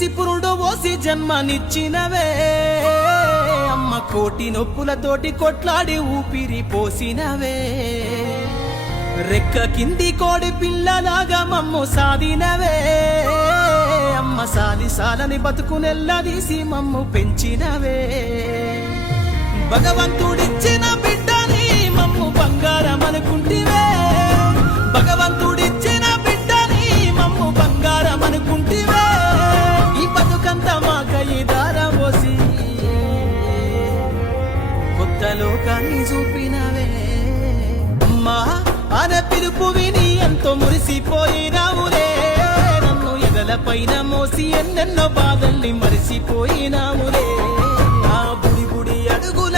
తీసి పురుడు పోసి జన్మనిచ్చినవే అమ్మ కోటి నొప్పులతోటి కొట్లాడి ఊపిరి పోసినవే రెక్క కింది కోడి పిల్లలాగా మమ్ము సాదినవే అమ్మ సాలి సాలని బతుకునెల్లదీసి మమ్ము పెంచినవే భగవంతుడిచ్చిన బిడ్డని మమ్ము బంగారం అనుకుంటివే భగవంతుడిచ్చిన బిడ్డని మమ్ము బంగారం అనుకుంటివే ఈ బతుకంతా మాకై దారబోసి కొత్త లోకాన్ని చూపినవే అమ్మా అనే పిలుపు విని ఎంతో మురిసిపోయినావులే నన్ను ఎదల పైన మోసి ఎన్నెన్నో బాధల్ని మరిసిపోయినావులే ఆ బుడి బుడి అడుగుల